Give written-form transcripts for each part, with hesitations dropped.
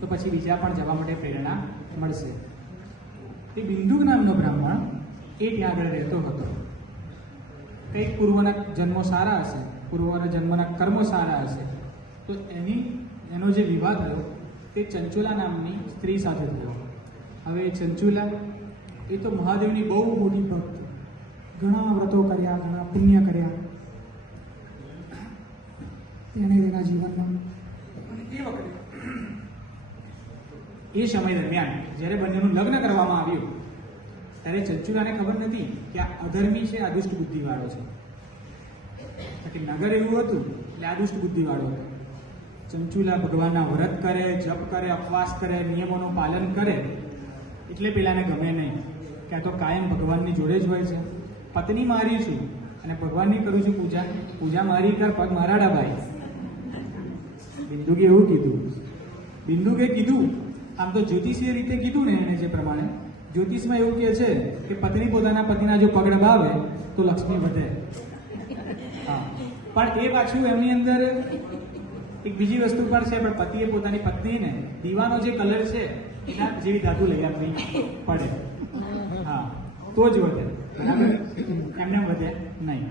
તો પછી બીજા પણ જવા માટે પ્રેરણા મળશે. તે બિંદુક નામનો બ્રાહ્મણ એ ત્યાં આગળ રહેતો હતો. કંઈક પૂર્વના જન્મો સારા હશે, પૂર્વના જન્મના કર્મો સારા હશે, તો એનો જે વિવાહ થયો તે ચંચુલા નામની સ્ત્રી સાથે થયો. હવે ચંચુલા એ તો મહાદેવની બહુ મોટી ભક્ત, ઘણા વ્રતો કર્યા, ઘણા પુણ્ય કર્યા તેણે તેના જીવનમાં. અને એ વખતે એ સમય દરમિયાન જ્યારે બંનેનું લગ્ન કરવામાં આવ્યું ત્યારે ચંચુલાને ખબર નથી કે આ અધર્મી છે, આ દુષ્ટ બુદ્ધિવાળો છે. કે નગર એવું હતું એટલે આ દુષ્ટ બુદ્ધિવાળો હતો. ચંચુલા ભગવાનના વ્રત કરે, જપ કરે, ઉપવાસ કરે, નિયમોનું પાલન કરે એટલે પેલાને ગમે નહીં કે આ તો કાયમ ભગવાનની જોડે જ હોય છે. પત્ની મારી છું અને ભગવાનની કરું છું પૂજા, પૂજા મારી કર પગ મારાડા ભાઈ. બિંદુકે એવું કીધું. બિંદુકે કીધું, આમ તો જ્યોતિષીય રીતે કીધું ને એને જે પ્રમાણે, જ્યોતિષમાં એવું કહે છે કે પત્ની પોતાના પતિના જો પગ દબાવે તો લક્ષ્મી વધે. હા, પણ એ પાછું એમની અંદર એક બીજી વસ્તુ પણ છે. પણ પતિએ પોતાની પત્નીને દીવાનો જે કલર છે એના જેવી ધાતુ લઈ આપવી પડે. હા, તો જ વધે, એમને વધે નહીં.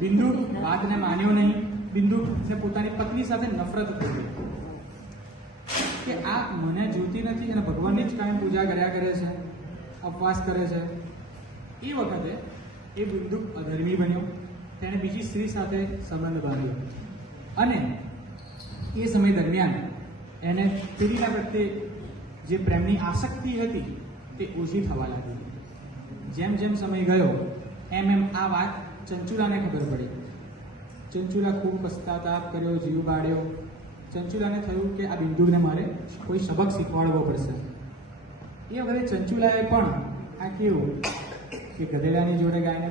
બિંદુ વાતને માન્યો નહીં. બિંદુને પોતાની પત્ની સાથે નફરત થઈ કે આ મને જોતી નથી અને ભગવાનની જ કાયમ પૂજા કર્યા કરે છે, ઉપવાસ કરે છે. એ વખતે એ બિંદુ અધર્મી બન્યો. તેણે બીજી સ્ત્રી સાથે સંબંધ બાંધ્યો અને એ સમય દરમિયાન એને પેલીના પ્રત્યે જે પ્રેમની આસક્તિ હતી તે ઓછી થવા લાગી. જેમ જેમ સમય ગયો એમ એમ આ વાત ચંચુલાને ખબર પડી. ચંચુલા ખૂબ પશ્ચાતાપ કર્યો, જીવ બાળ્યો. ચંચુલાને થયું કે આ બિંદુને મારે કોઈ સબક શીખવાડવો પડશે. એ વખતે ચંચુલાએ પણ આ કેવું કે ગધેડાની જોડે ગાયને